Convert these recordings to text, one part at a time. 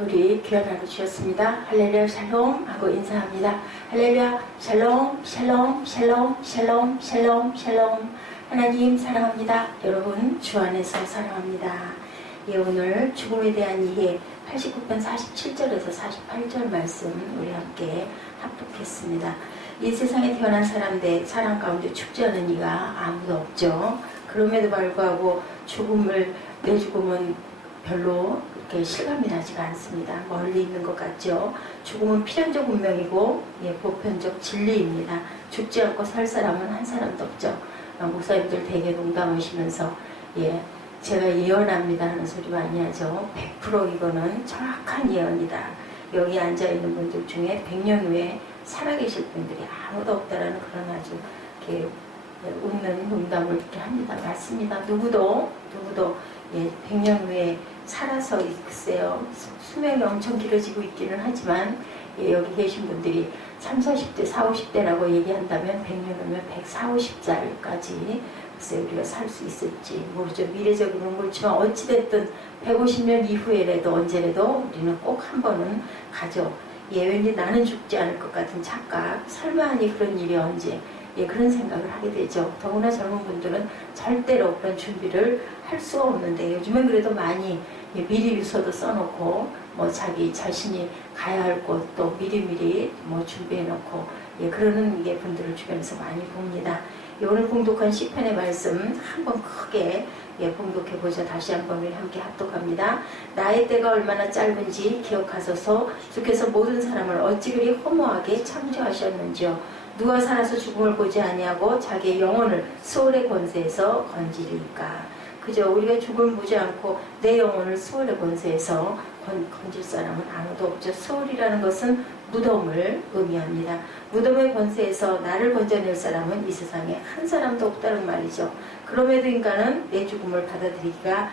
우리 귀한 하루 주셨습니다. 할렐루야 샬롬 하고 인사합니다. 할렐루야 샬롬 샬롬 샬롬 샬롬 샬롬 샬롬. 하나님 사랑합니다. 여러분 주 안에서 사랑합니다. 예, 오늘 죽음에 대한 이해 89편 47절에서 48절 말씀 우리 함께 합독했습니다. 이 세상에 태어난 사람들 사랑 가운데 죽지 않은 이가 아무도 없죠. 그럼에도 불구하고 내 죽음은 별로 그렇게 실감이 나지가 않습니다. 멀리 있는 것 같죠. 죽음은 필연적 운명이고 보편적 진리입니다. 죽지 않고 살 사람은 한 사람도 없죠. 목사님들 되게 농담하시면서 제가 예언합니다 하는 소리 많이 하죠. 100% 이거는 정확한 예언이다. 여기 앉아있는 분들 중에 100년 후에 살아계실 분들이 아무도 없다라는 그런 아주 이렇게 웃는 농담을 이렇게 합니다. 맞습니다. 누구도 100년 후에 살아서 글쎄요. 수명이 엄청 길어지고 있기는 하지만 여기 계신 분들이 30, 40대, 40, 50대라고 얘기한다면 100년 후면 140, 50살까지 글쎄 우리가 살 수 있을지 모르죠. 미래적으로는 그렇지만 어찌됐든 150년 이후에라도 언제라도 우리는 꼭 한 번은 가죠. 왠지 나는 죽지 않을 것 같은 착각, 설마 하니 그런 일이 언제 그런 생각을 하게 되죠. 더구나 젊은 분들은 절대로 그런 준비를 할 수가 없는데 요즘엔 그래도 많이 미리 유서도 써놓고 자기 자신이 가야 할 곳 또 미리미리 준비해놓고 그러는 분들을 주변에서 많이 봅니다. 오늘 봉독한 시편의 말씀 한번 크게 봉독해보자. 다시 한번 우리 함께 합독합니다. 나의 때가 얼마나 짧은지 기억하소서. 주께서 모든 사람을 어찌 그리 허무하게 창조하셨는지요. 누가 살아서 죽음을 보지 아니하고 자기의 영혼을 수월의 권세에서 건지리까. 그저 우리가 죽음을 보지 않고 내 영혼을 수월의 권세에서 건질 사람은 아무도 없죠. 수월이라는 것은 무덤을 의미합니다. 무덤의 권세에서 나를 건져낼 사람은 이 세상에 한 사람도 없다는 말이죠. 그럼에도 인간은 내 죽음을 받아들이기가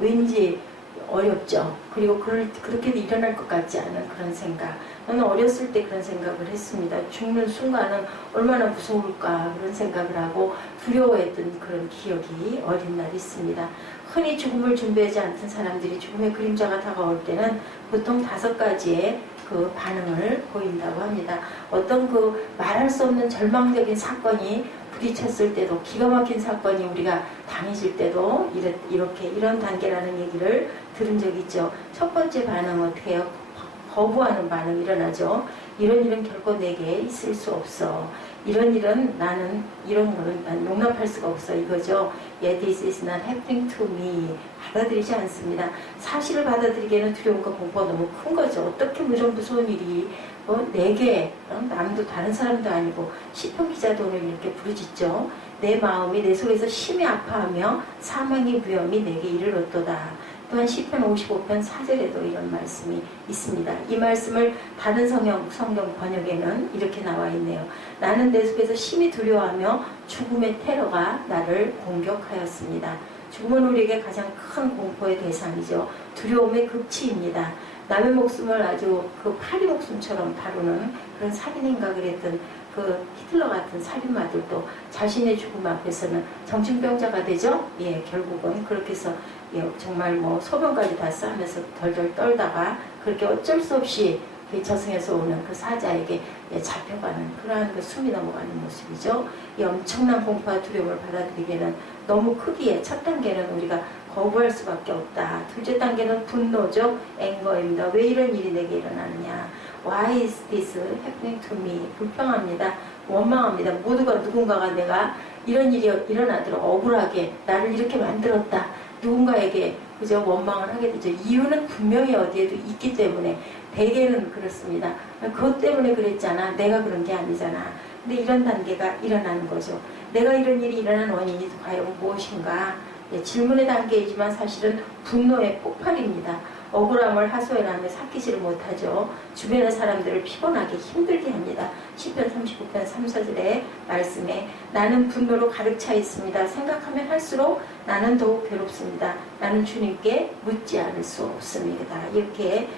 왠지 어렵죠. 그리고 그렇게도 일어날 것 같지 않은 그런 생각. 저는 어렸을 때 그런 생각을 했습니다. 죽는 순간은 얼마나 무서울까 그런 생각을 하고 두려워했던 그런 기억이 어린 날이 있습니다. 흔히 죽음을 준비하지 않던 사람들이 죽음의 그림자가 다가올 때는 보통 5가지의 그 반응을 보인다고 합니다. 어떤 말할 수 없는 절망적인 사건이 부딪혔을 때도, 기가 막힌 사건이 우리가 당해질 때도 이런 단계라는 얘기를 들은 적이 있죠. 첫 번째 반응은 어떻게 해요? 거부하는 반응이 일어나죠. 이런 일은 결코 내게 있을 수 없어. 이런 일은 나는 이런 거는 난 용납할 수가 없어. 이거죠. This is not happening to me. 받아들이지 않습니다. 사실을 받아들이기에는 두려움과 공포가 너무 큰 거죠. 어떻게 이런 무서운 일이 내게 남도 다른 사람도 아니고 시편 기자도 오늘 이렇게 부르짖죠. 내 마음이 내 속에서 심히 아파하며 사망의 위험이 내게 이르렀도다. 또한 시편 55편 4절에도 이런 말씀이 있습니다. 이 말씀을 다른 성경 번역에는 이렇게 나와 있네요. 나는 내 속에서 심히 두려워하며 죽음의 테러가 나를 공격하였습니다. 죽음은 우리에게 가장 큰 공포의 대상이죠. 두려움의 극치입니다. 남의 목숨을 아주 파리 목숨처럼 다루는 그런 살인 행각을 했던 히틀러 같은 살인마들도 자신의 죽음 앞에서는 정신병자가 되죠. 결국은 그렇게 해서 정말 소변까지 다 싸면서 덜덜 떨다가 그렇게 어쩔 수 없이 저승에서 오는 그 사자에게 잡혀가는 그러한 숨이 넘어가는 모습이죠. 이 엄청난 공포와 두려움을 받아들이기에는 너무 크기에 첫 단계는 우리가 거부할 수밖에 없다. 둘째 단계는 분노죠. 앵거입니다. 왜 이런 일이 내게 일어나느냐. Why is this happening to me? 불평합니다. 원망합니다. 누군가가 내가 이런 일이 일어나도록 억울하게 나를 이렇게 만들었다. 누군가에게 그저 원망을 하게 되죠. 이유는 분명히 어디에도 있기 때문에 대개는 그렇습니다. 그것 때문에 그랬잖아. 내가 그런 게 아니잖아. 근데 이런 단계가 일어나는 거죠. 내가 이런 일이 일어난 원인이 과연 무엇인가? 질문의 단계이지만 사실은 분노의 폭발입니다. 억울함을 하소연하며 삭히지를 못하죠. 주변의 사람들을 피곤하게 힘들게 합니다. 시편 39편 3, 4절의 말씀에 나는 분노로 가득 차 있습니다. 생각하면 할수록 나는 더욱 괴롭습니다. 나는 주님께 묻지 않을 수 없습니다. 이렇게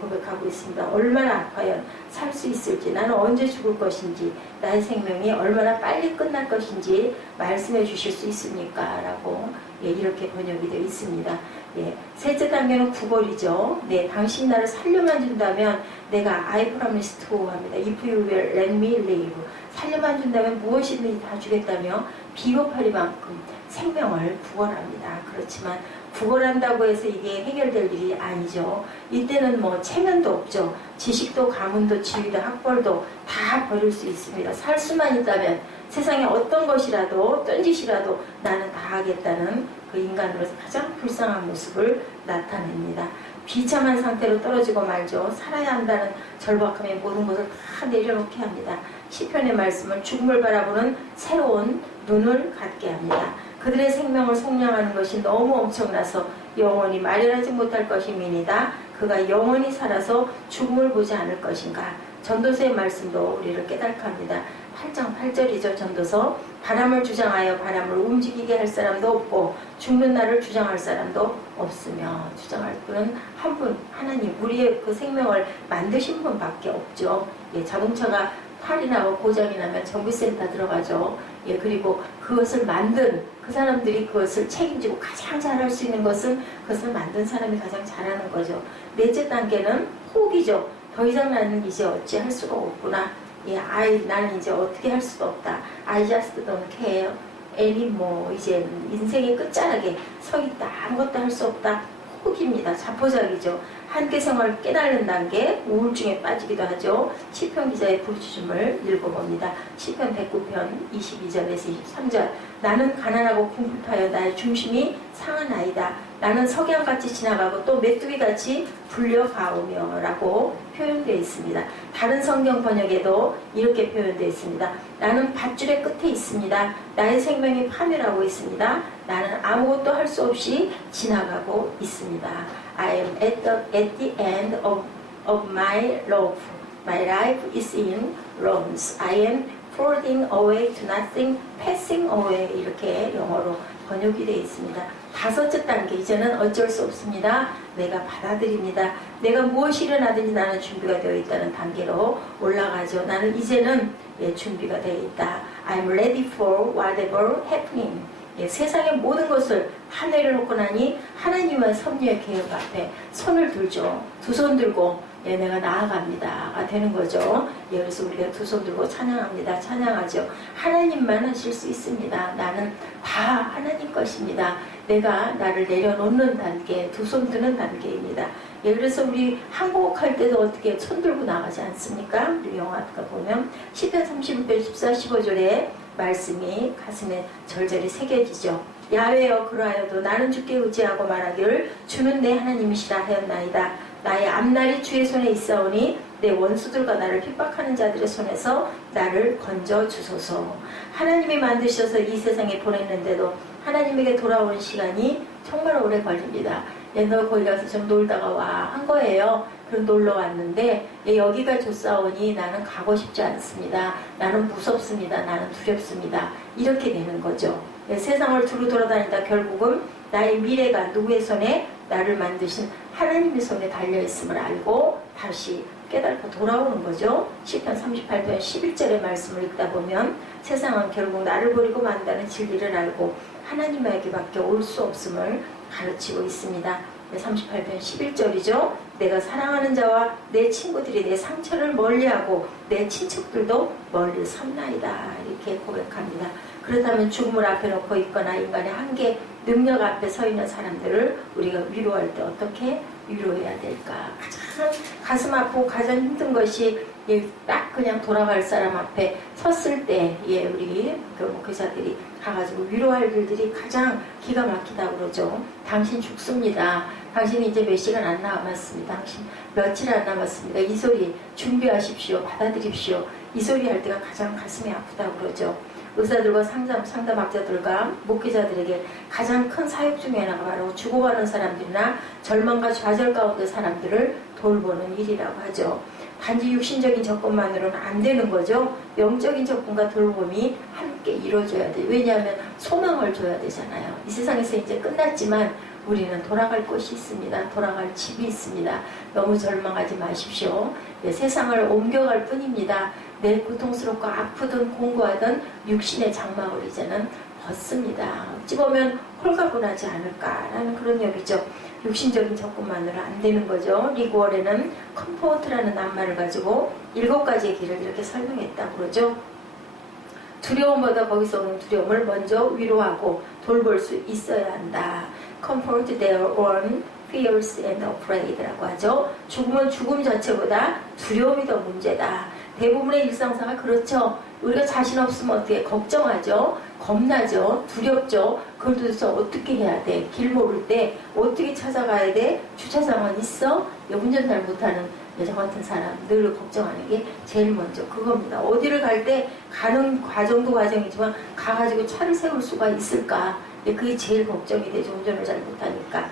고백하고 있습니다. 얼마나 과연 살 수 있을지, 나는 언제 죽을 것인지, 나의 생명이 얼마나 빨리 끝날 것인지 말씀해 주실 수 있습니까? 라고 이렇게 번역이 되어 있습니다. 예, 셋째 단계는 구걸이죠. 네, 당신 나를 살려만 준다면 내가 I promise to 합니다. If you will let me live. 살려만 준다면 무엇이든지 다 주겠다며 비겁하리만큼 생명을 구걸합니다. 그렇지만 구걸한다고 해서 이게 해결될 일이 아니죠. 이때는 뭐 체면도 없죠. 지식도 가문도 지위도 학벌도 다 버릴 수 있습니다. 살 수만 있다면 세상에 어떤 것이라도 어떤 짓이라도 나는 다 하겠다는 그 인간으로서 가장 불쌍한 모습을 나타냅니다. 비참한 상태로 떨어지고 말죠. 살아야 한다는 절박함에 모든 것을 다 내려놓게 합니다. 시편의 말씀은 죽음을 바라보는 새로운 눈을 갖게 합니다. 그들의 생명을 속량하는 것이 너무 엄청나서 영원히 마련하지 못할 것임이니다. 그가 영원히 살아서 죽음을 보지 않을 것인가. 전도서의 말씀도 우리를 깨닫게 합니다. 8장 8절이죠. 전도서. 바람을 주장하여 바람을 움직이게 할 사람도 없고 죽는 날을 주장할 사람도 없으며, 주장할 분은 한 분, 하나님, 우리의 그 생명을 만드신 분밖에 없죠. 예, 자동차가 탈이 나고 고장이 나면 정비센터 들어가죠. 예, 그리고 그것을 만든 그 사람들이 그것을 책임지고 가장 잘할 수 있는 것은 그것을 만든 사람이 가장 잘하는 거죠. 넷째 단계는 포기죠. 더 이상 나는 이제 어찌 할 수가 없구나. 예, 나는 이제 어떻게 할 수도 없다. I just don't care anymore. 이제 인생의 끝자락에 서 있다. 아무것도 할 수 없다. 포기입니다. 자포자기죠. 한계 생활을 깨달는 단계, 우울증에 빠지기도 하죠. 시편 기자의 부르짖음을 읽어봅니다. 시편 109편 22절에서 23절. 나는 가난하고 궁핍하여 나의 중심이 상하나이다. 나는 석양같이 지나가고 또 메뚜기같이 불려가오며 라고 표현되어 있습니다. 다른 성경 번역에도 이렇게 표현되어 있습니다. 나는 밧줄의 끝에 있습니다. 나의 생명이 파멸하고 있습니다. 나는 아무것도 할 수 없이 지나가고 있습니다. I am at the end of my rope. My life is in ruins. I am floating away to nothing, passing away. 이렇게 영어로 번역이 되어 있습니다. 다섯째 단계, 이제는 어쩔 수 없습니다. 내가 받아들입니다. 내가 무엇이 일어나든지 나는 준비가 되어 있다는 단계로 올라가죠. 나는 이제는 준비가 되어 있다. I'm ready for whatever happening. 세상의 모든 것을 다 내려놓고 나니 하나님의 섭리의 계획 앞에 손을 들죠. 두 손 들고 내가 나아갑니다가 되는 거죠. 그래서 우리가 두 손 들고 찬양합니다. 찬양하죠. 하나님만 하실 수 있습니다. 나는 다 하나님 것입니다. 내가 나를 내려놓는 단계, 두 손 드는 단계입니다. 그래서 우리 한국할 때도 어떻게 손 들고 나가지 않습니까? 우리 영화 보면 시편 31편 14, 15절에 말씀이 가슴에 절절히 새겨지죠. 야훼여 그러하여도 나는 주께 의지하고 말하기를 주는 내 하나님이시라 하였나이다. 나의 앞날이 주의 손에 있사오니 내 원수들과 나를 핍박하는 자들의 손에서 나를 건져 주소서. 하나님이 만드셔서 이 세상에 보냈는데도 하나님에게 돌아오는 시간이 정말 오래 걸립니다. 너 거기 가서 좀 놀다가 와 한 거예요. 그럼 놀러 왔는데 여기가 좋사오니 나는 가고 싶지 않습니다. 나는 무섭습니다. 나는 두렵습니다. 이렇게 되는 거죠. 세상을 두루 돌아다니다 결국은 나의 미래가 누구의 손에, 나를 만드신 하나님의 손에 달려있음을 알고 다시 깨닫고 돌아오는 거죠. 시편 38편 11절의 말씀을 읽다 보면 세상은 결국 나를 버리고 만다는 진리를 알고 하나님에게밖에 올 수 없음을 가르치고 있습니다. 38편 11절이죠. 내가 사랑하는 자와 내 친구들이 내 상처를 멀리하고 내 친척들도 멀리 섬나이다. 이렇게 고백합니다. 그렇다면 죽음을 앞에 놓고 있거나 인간의 한계, 능력 앞에 서 있는 사람들을 우리가 위로할 때 어떻게 위로해야 될까? 가장 가슴 아프고 가장 힘든 것이 딱 그냥 돌아갈 사람 앞에 섰을 때 우리 교사들이 가가지고 위로할 일들이 가장 기가 막히다고 그러죠. 당신 죽습니다. 당신이 이제 몇 시간 안 남았습니다. 당신 며칠 안 남았습니다. 이 소리 준비하십시오. 받아들입시오. 이 소리 할 때가 가장 가슴이 아프다고 그러죠. 의사들과 상담학자들과 목회자들에게 가장 큰 사역 중에 하나가 바로 죽어가는 사람들이나 절망과 좌절 가운데 사람들을 돌보는 일이라고 하죠. 단지 육신적인 접근만으로는 안 되는 거죠. 영적인 접근과 돌봄이 함께 이루어져야 돼요. 왜냐하면 소망을 줘야 되잖아요. 이 세상에서 이제 끝났지만 우리는 돌아갈 곳이 있습니다. 돌아갈 집이 있습니다. 너무 절망하지 마십시오. 세상을 옮겨갈 뿐입니다. 내 고통스럽고 아프든 공고하든 육신의 장막을 이제는 벗습니다. 어찌 보면 홀가분하지 않을까라는 그런 얘기죠. 육신적인 접근만으로 안 되는 거죠. 리그월에는 컴포트라는 낱말을 가지고 7가지의 길을 이렇게 설명했다고 그러죠. 두려움보다 거기서 오는 두려움을 먼저 위로하고 돌볼 수 있어야 한다. Comfort their own fears and afraid라고 하죠. 죽음은 죽음 자체보다 두려움이 더 문제다. 대부분의 일상생활 그렇죠. 우리가 자신 없으면 어떻게 걱정하죠. 겁나죠. 두렵죠. 그걸 도대체 어떻게 해야 돼. 길 모를 때 어떻게 찾아가야 돼. 주차장은 있어. 운전 잘 못하는 여자 같은 사람 늘 걱정하는 게 제일 먼저 그겁니다. 어디를 갈 때 가는 과정도 과정이지만 가가지고 차를 세울 수가 있을까. 그게 제일 걱정이 되죠. 운전을 잘 못하니까.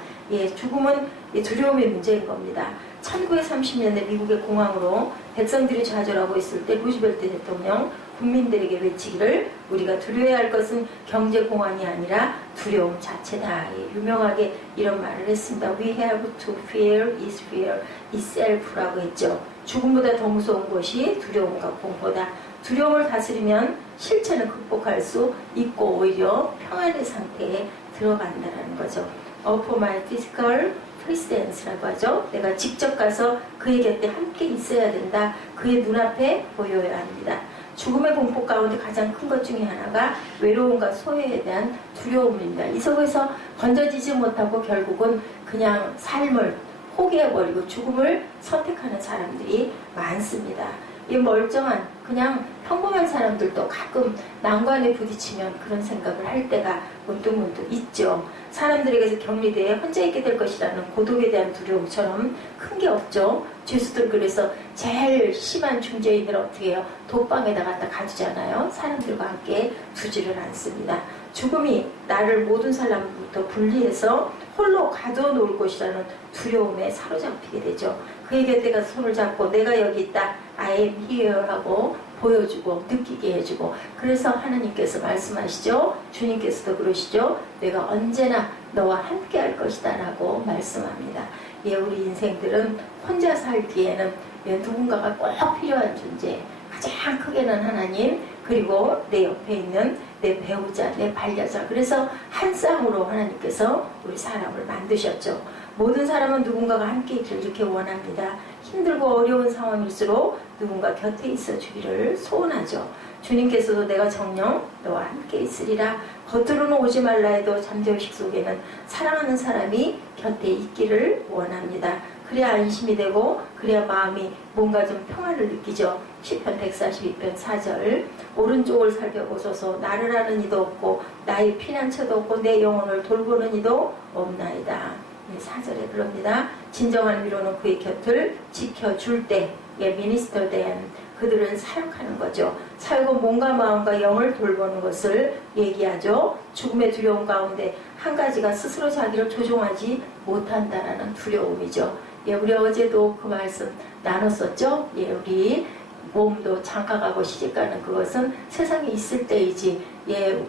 죽음은 두려움의 문제인 겁니다. 1930년대 미국의 공항으로 백성들이 좌절하고 있을 때 루즈벨트 대통령 국민들에게 외치기를 우리가 두려워해야 할 것은 경제공황이 아니라 두려움 자체다. 유명하게 이런 말을 했습니다. We have to fear is fear itself라고 했죠. 죽음보다 더 무서운 것이 두려움과 공포다. 두려움을 다스리면 실체는 극복할 수 있고 오히려 평안의 상태에 들어간다는 거죠. For my physical presence라고 하죠. 내가 직접 가서 그의 곁에 함께 있어야 된다. 그의 눈앞에 보여야 합니다. 죽음의 공포 가운데 가장 큰 것 중에 하나가 외로움과 소외에 대한 두려움입니다. 이 속에서 건져지지 못하고 결국은 그냥 삶을 포기해버리고 죽음을 선택하는 사람들이 많습니다. 이 멀쩡한 그냥 평범한 사람들도 가끔 난관에 부딪히면 그런 생각을 할 때가 문득문득 있죠. 사람들에게서 격리되어 혼자 있게 될 것이라는 고독에 대한 두려움처럼 큰 게 없죠. 죄수들 그래서 제일 심한 중죄인들 어떻게 해요? 독방에다 갖다 가두잖아요. 사람들과 함께 두지를 않습니다. 죽음이 나를 모든 사람부터 분리해서 홀로 가두어 놓을 것이라는 두려움에 사로잡히게 되죠. 그의 곁에 가서 손을 잡고 내가 여기 있다. I am here 하고 보여주고 느끼게 해주고 그래서 하나님께서 말씀하시죠. 주님께서도 그러시죠. 내가 언제나 너와 함께 할 것이다 라고 말씀합니다. 우리 인생들은 혼자 살기에는 누군가가 꼭 필요한 존재 가장 크게는 하나님 그리고 내 옆에 있는 내 배우자, 내 반려자 그래서 한 쌍으로 하나님께서 우리 사람을 만드셨죠. 모든 사람은 누군가가 함께 있기를 이렇게 원합니다. 힘들고 어려운 상황일수록 누군가 곁에 있어 주기를 소원하죠. 주님께서도 내가 정녕 너와 함께 있으리라. 겉으로는 오지 말라 해도 잠재의식 속에는 사랑하는 사람이 곁에 있기를 원합니다. 그래야 안심이 되고 그래야 마음이 뭔가 좀 평안을 느끼죠. 시편 142편 4절 오른쪽을 살펴보소서 나를 아는 이도 없고 나의 피난처도 없고 내 영혼을 돌보는 이도 없나이다. 4절에 그럽니다. 진정한 위로는 그의 곁을 지켜줄 때 미니스터 된 그들은 사역하는 거죠. 살고 몸과 마음과 영을 돌보는 것을 얘기하죠. 죽음의 두려움 가운데 한 가지가 스스로 자기를 조종하지 못한다라는 두려움이죠. 우리 어제도 그 말씀 나눴었죠. 우리 몸도 장가가고 시집가는 그것은 세상에 있을 때이지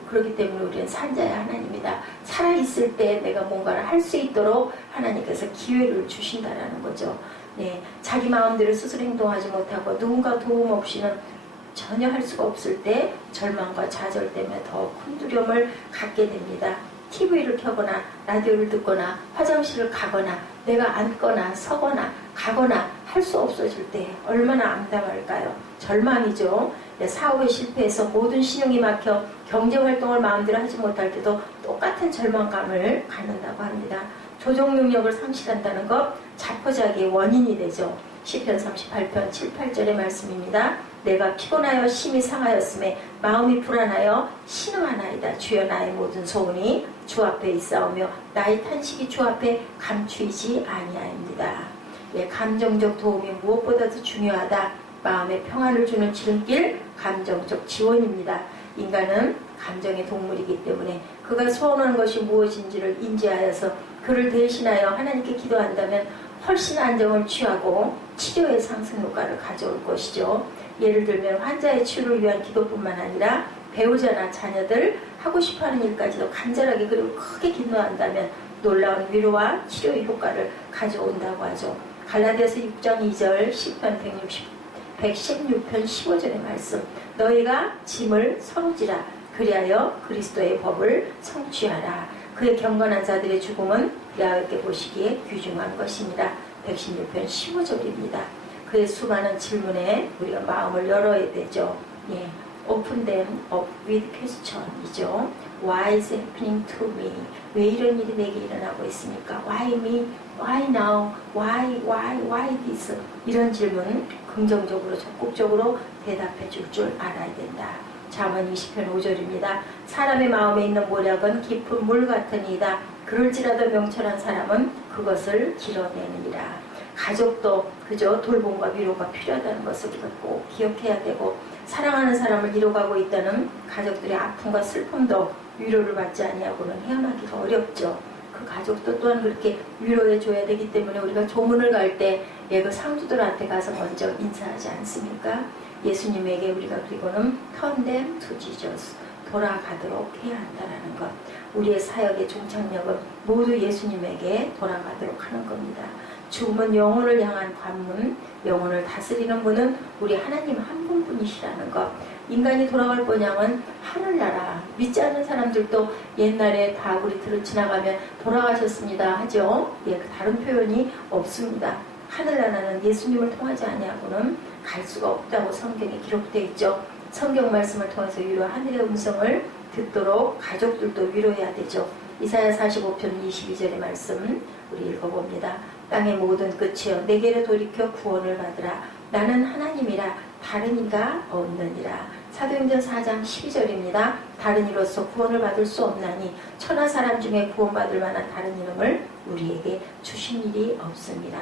그렇기 때문에 우리는 산자의 하나님이다. 살아있을 때 내가 뭔가를 할 수 있도록 하나님께서 기회를 주신다라는 거죠. 자기 마음대로 스스로 행동하지 못하고 누군가 도움 없이는 전혀 할 수가 없을 때 절망과 좌절 때문에 더 큰 두려움을 갖게 됩니다. TV를 켜거나 라디오를 듣거나 화장실을 가거나 내가 앉거나 서거나 가거나 할 수 없어질 때 얼마나 암담할까요? 절망이죠. 사업에 실패해서 모든 신용이 막혀 경제활동을 마음대로 하지 못할 때도 똑같은 절망감을 갖는다고 합니다. 조종 능력을 상실한다는 것 자포자기의 원인이 되죠. 시편 38편 7, 8절의 말씀입니다. 내가 피곤하여 심히 상하였음에 마음이 불안하여 신음하나이다. 주여 나의 모든 소원이 주 앞에 있사오며 나의 탄식이 주 앞에 감추이지 아니하입니다. 감정적 도움이 무엇보다도 중요하다. 마음에 평안을 주는 지름길 감정적 지원입니다. 인간은 감정의 동물이기 때문에 그가 소원하는 것이 무엇인지를 인지하여서 그를 대신하여 하나님께 기도한다면 훨씬 안정을 취하고 치료의 상승 효과를 가져올 것이죠. 예를 들면 환자의 치료를 위한 기도뿐만 아니라 배우자나 자녀들 하고 싶어하는 일까지도 간절하게 그리고 크게 기도한다면 놀라운 위로와 치료의 효과를 가져온다고 하죠. 갈라디아서 6장 2절 시편 116편 15절의 말씀 너희가 짐을 서로 지라 그리하여 그리스도의 법을 성취하라. 그 그의 경건한 자들의 죽음은 야훼께 보시기에 귀중한 것입니다. 116편 15절입니다. 그의 수많은 질문에 우리가 마음을 열어야 되죠. 예, open them up with question 이죠. Why is happening to me? 왜 이런 일이 내게 일어나고 있습니까? Why me? Why now? Why this? 이런 질문 긍정적으로 적극적으로 대답해 줄 알아야 된다. 잠언 20편 5절입니다. 사람의 마음에 있는 모략은 깊은 물 같으니이다. 그럴지라도 명철한 사람은 그것을 길어내느니라. 가족도 그저 돌봄과 위로가 필요하다는 것을 우리가 꼭 기억해야 되고, 사랑하는 사람을 잃어가고 있다는 가족들의 아픔과 슬픔도 위로를 받지 아니하고는 헤어나기가 어렵죠. 그 가족도 또한 그렇게 위로해 줘야 되기 때문에 우리가 조문을 갈 때 그 상주들한테 가서 먼저 인사하지 않습니까? 예수님에게 우리가 그리고는 turn them to Jesus, 돌아가도록 해야 한다는 것. 우리의 사역의 종착역은 모두 예수님에게 돌아가도록 하는 겁니다. 죽음은 영혼을 향한 관문, 영혼을 다스리는 분은 우리 하나님 한 분뿐이시라는 것. 인간이 돌아갈 번향은 하늘나라. 믿지 않는 사람들도 옛날에 다 우리 들을 지나가면 돌아가셨습니다 하죠. 예, 다른 표현이 없습니다. 하늘나라는 예수님을 통하지 아니하고는 갈 수가 없다고 성경에 기록되어 있죠. 성경 말씀을 통해서 위로 하늘의 음성을 듣도록 가족들도 위로해야 되죠. 이사야 45편 22절의 말씀 우리 읽어봅니다. 땅의 모든 끝이여 내게로 돌이켜 구원을 받으라. 나는 하나님이라 다른 이가 없느니라. 사도행전 4장 12절입니다. 다른 이로서 구원을 받을 수 없나니 천하 사람 중에 구원받을 만한 다른 이름을 우리에게 주신 일이 없습니다.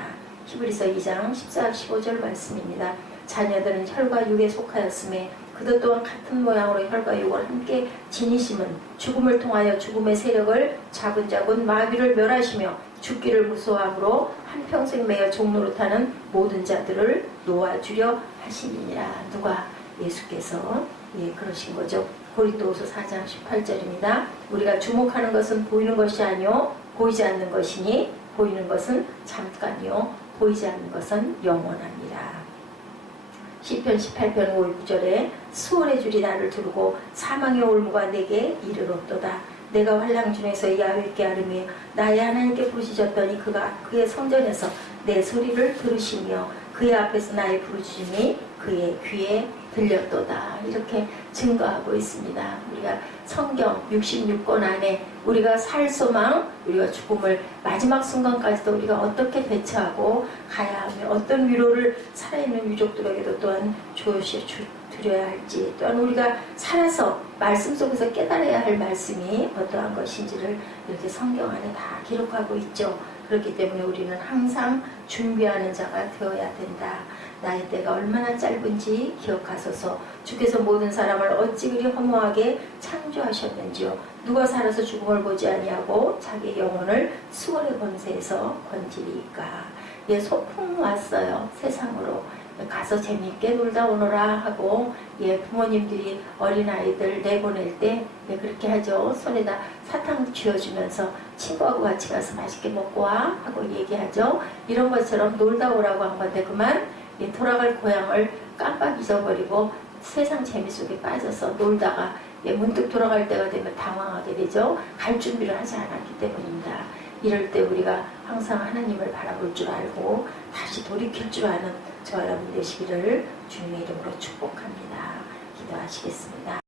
히브리서 2장 14, 15절 말씀입니다. 자녀들은 혈과 육에 속하였음에 그도 또한 같은 모양으로 혈과 육을 함께 지니심은 죽음을 통하여 죽음의 세력을 자분자분 마귀를 멸하시며 죽기를 무서워함으로 한평생 매여 종노릇하는 모든 자들을 놓아주려 하시니라. 누가? 예수께서 그러신 거죠. 고린도후서 4장 18절입니다. 우리가 주목하는 것은 보이는 것이 아니요 보이지 않는 것이니 보이는 것은 잠깐이요 보이지 않는 것은 영원합니다. 시편 18편 5, 9절에 수월의 줄이 나를 두르고 사망의 올무가 내게 이르렀도다. 내가 환랑 중에서 야훼께 아뢰며 나의 하나님께 부르짖었더니 그가 그의 성전에서 내 소리를 들으시며 그의 앞에서 나의 부르짖음이 그의 귀에 들렸도다. 이렇게 증거하고 있습니다. 우리가 성경 66권 안에 우리가 살 소망, 우리가 죽음을 마지막 순간까지도 우리가 어떻게 대처하고 가야 하며 어떤 위로를 살아있는 유족들에게도 또한 드려야 할지, 또한 우리가 살아서 말씀 속에서 깨달아야 할 말씀이 어떠한 것인지를 이렇게 성경 안에 다 기록하고 있죠. 그렇기 때문에 우리는 항상 준비하는 자가 되어야 된다. 나의 때가 얼마나 짧은지 기억하소서. 주께서 모든 사람을 어찌 그리 허무하게 창조하셨는지요. 누가 살아서 죽음을 보지 아니하고 자기 영혼을 수월의 권세에서 건지리까. 예, 소풍 왔어요. 세상으로. 가서 재미있게 놀다 오너라 하고, 부모님들이 어린아이들 내보낼 때 그렇게 하죠. 손에다 사탕 쥐어주면서 친구하고 같이 가서 맛있게 먹고 와 하고 얘기하죠. 이런 것처럼 놀다 오라고 한 건데 그만 돌아갈 고향을 깜빡 잊어버리고 세상 재미 속에 빠져서 놀다가 문득 돌아갈 때가 되면 당황하게 되죠. 갈 준비를 하지 않았기 때문입니다. 이럴 때 우리가 항상 하나님을 바라볼 줄 알고 다시 돌이킬 줄 아는 저와 여러분 되시기를 주님의 이름으로 축복합니다. 기도하시겠습니다.